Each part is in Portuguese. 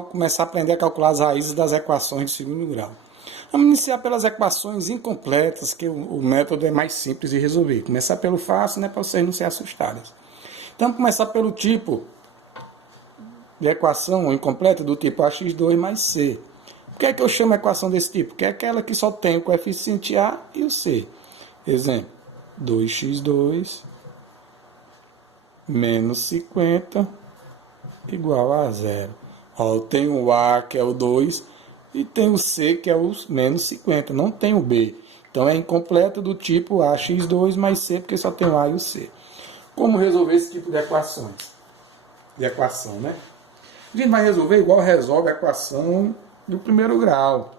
começar a aprender a calcular as raízes das equações de segundo grau. Vamos iniciar pelas equações incompletas, que o método é mais simples de resolver. Começar pelo fácil, né, para vocês não se assustarem. Então, vamos começar pelo tipo de equação incompleta do tipo ax2 mais c. Por que é que eu chamo a equação desse tipo? Porque é aquela que só tem o coeficiente a e o c. Exemplo, 2x2 menos 50 igual a zero. Ó, tem o a, que é o 2, e tem o c, que é o menos 50. Não tem o b. Então, é incompleta do tipo ax2 mais c, porque só tem o a e o c. Como resolver esse tipo de equações? De equação, né? A gente vai resolver igual resolve a equação do primeiro grau.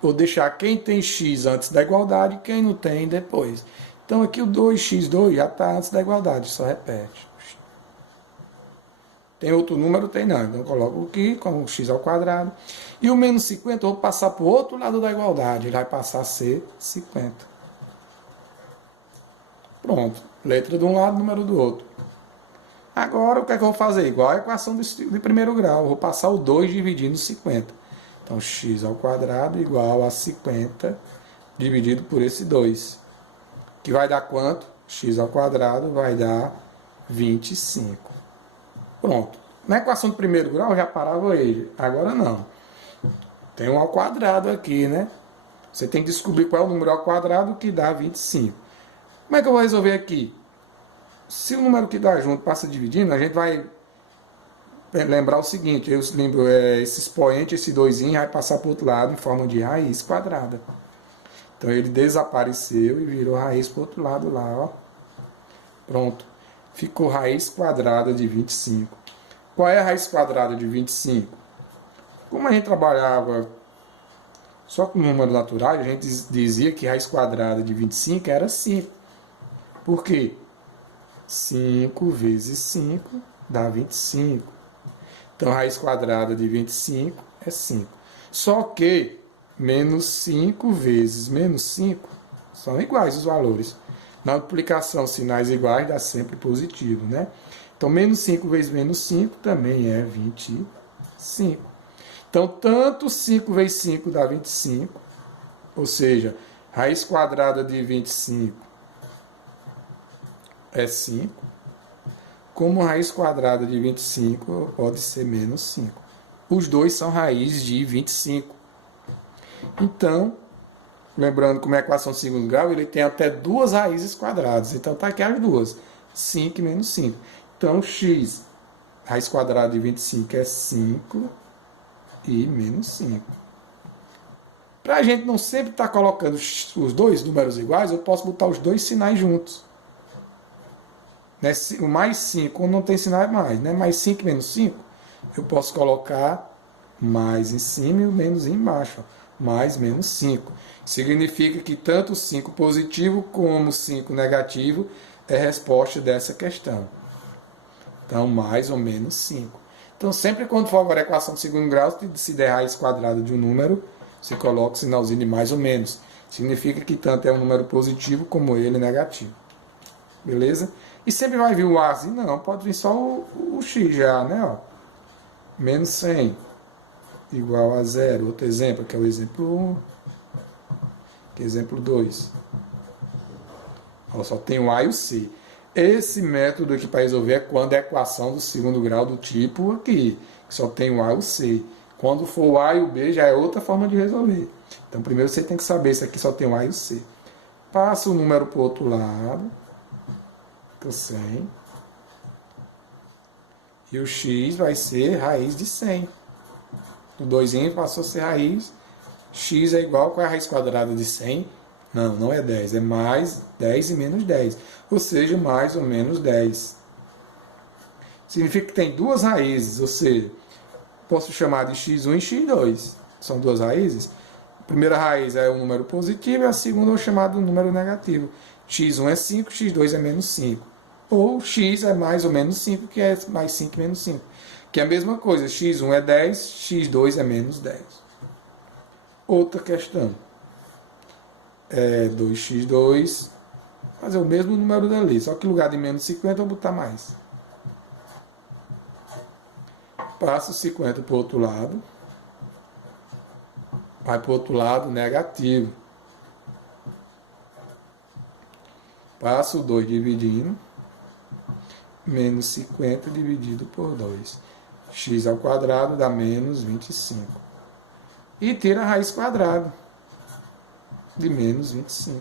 Vou deixar quem tem x antes da igualdade e quem não tem depois. Então, aqui o 2x2 já está antes da igualdade, só repete. Tem outro número? Tem não. Então, coloco aqui como x ao quadrado. E o menos 50 eu vou passar para o outro lado da igualdade. Ele vai passar a ser 50. Pronto. Letra de um lado, número do outro. Agora, o que é que eu vou fazer? Igual a equação de primeiro grau. Eu vou passar o 2 dividindo 50. Então, x ao quadrado igual a 50 dividido por esse 2. Que vai dar quanto? X ao quadrado vai dar 25. Pronto. Na equação de primeiro grau eu já parava ele. Agora não. Tem um ao quadrado aqui, né? Você tem que descobrir qual é o número ao quadrado que dá 25. Como é que eu vou resolver aqui? Se o número que dá junto passa dividindo, a gente vai lembrar o seguinte. Eu lembro esse expoente, esse 2 vai passar para o outro lado em forma de raiz quadrada. Então ele desapareceu e virou raiz para o outro lado lá, ó. Pronto. Ficou raiz quadrada de 25. Qual é a raiz quadrada de 25? Como a gente trabalhava só com números naturais, a gente dizia que raiz quadrada de 25 era 5. Por quê? 5 vezes 5 dá 25. Então, raiz quadrada de 25 é 5. Só que menos 5 vezes menos 5 são iguais os valores. Na multiplicação, sinais iguais dá sempre positivo, né? Então, menos 5 vezes menos 5 também é 25. Então, tanto 5 vezes 5 dá 25, ou seja, raiz quadrada de 25 é 5, como raiz quadrada de 25 pode ser menos 5. Os dois são raiz de 25. Então, lembrando que uma equação de segundo grau, ele tem até duas raízes quadradas. Então, está aqui as duas, 5 e menos 5. Então, x, raiz quadrada de 25 é 5 e menos 5. Para a gente não sempre estar colocando os dois números iguais, eu posso botar os dois sinais juntos. O mais 5 não tem sinal mais, né? Mais 5 e menos 5, eu posso colocar mais em cima e o menos embaixo. Mais menos 5. Significa que tanto 5 positivo como 5 negativo é resposta dessa questão. Então, mais ou menos 5. Então, sempre quando for agora a equação de segundo grau, se der raiz quadrada de um número, você coloca o sinalzinho de mais ou menos. Significa que tanto é um número positivo como ele negativo. Beleza? E sempre vai vir o Azinho? Não, pode vir só o X já, né? Ó. Menos 100 igual a zero. Outro exemplo, que é o exemplo 1. Que é o exemplo 2. Ó, só tem o A e o C. Esse método aqui para resolver é quando é a equação do segundo grau do tipo aqui, que só tem o A e o C. Quando for o A e o B, já é outra forma de resolver. Então, primeiro você tem que saber se aqui só tem o A e o C. Passa o número para o outro lado. Então, 100. E o x vai ser raiz de 100. O 2 passou a ser raiz. X é igual, qual é a raiz quadrada de 100? Não, não é 10. É mais 10 e menos 10. Ou seja, mais ou menos 10. Significa que tem duas raízes. Ou seja, posso chamar de x1 e x2. São duas raízes. A primeira raiz é o número positivo e a segunda é o chamado número negativo. x1 é 5, x2 é menos 5. Ou x é mais ou menos 5, que é mais 5 menos 5. Que é a mesma coisa, x1 é 10, x2 é menos 10. Outra questão. 2x2, fazer o mesmo número dali, só que no lugar de menos 50 eu vou botar mais. Passa o 50 para o outro lado. Vai para o outro lado negativo. Passa o 2 dividindo. Menos 50 dividido por 2. X ao quadrado dá menos 25. E tira a raiz quadrada de menos 25.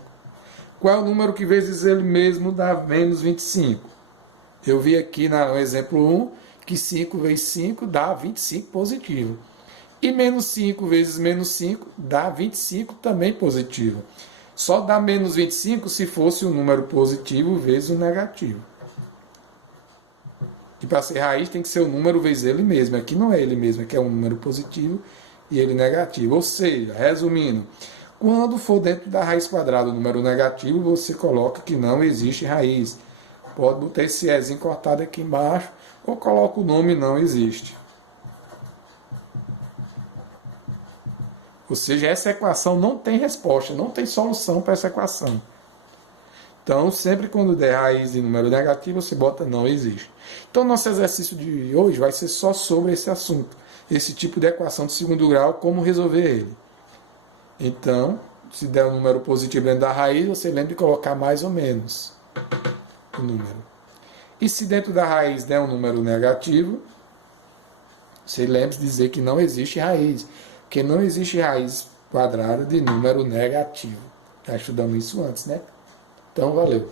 Qual é o número que vezes ele mesmo dá menos 25? Eu vi aqui no exemplo 1 que 5 vezes 5 dá 25 positivo. E menos 5 vezes menos 5 dá 25 também positivo. Só dá menos 25 se fosse um número positivo vezes um negativo. E para ser raiz tem que ser o número vezes ele mesmo. Aqui não é ele mesmo, aqui é um número positivo e ele negativo. Ou seja, resumindo, quando for dentro da raiz quadrada o número negativo, você coloca que não existe raiz. Pode botar esse Ezinho cortado aqui embaixo ou coloca o nome não existe. Ou seja, essa equação não tem resposta, não tem solução para essa equação. Então, sempre quando der raiz de número negativo, você bota não existe. Então, nosso exercício de hoje vai ser só sobre esse assunto. Esse tipo de equação de segundo grau, como resolver ele. Então, se der um número positivo dentro da raiz, você lembra de colocar mais ou menos o número. E se dentro da raiz der um número negativo, você lembra de dizer que não existe raiz. Porque não existe raiz quadrada de número negativo. Já estudamos isso antes, né? Então, valeu.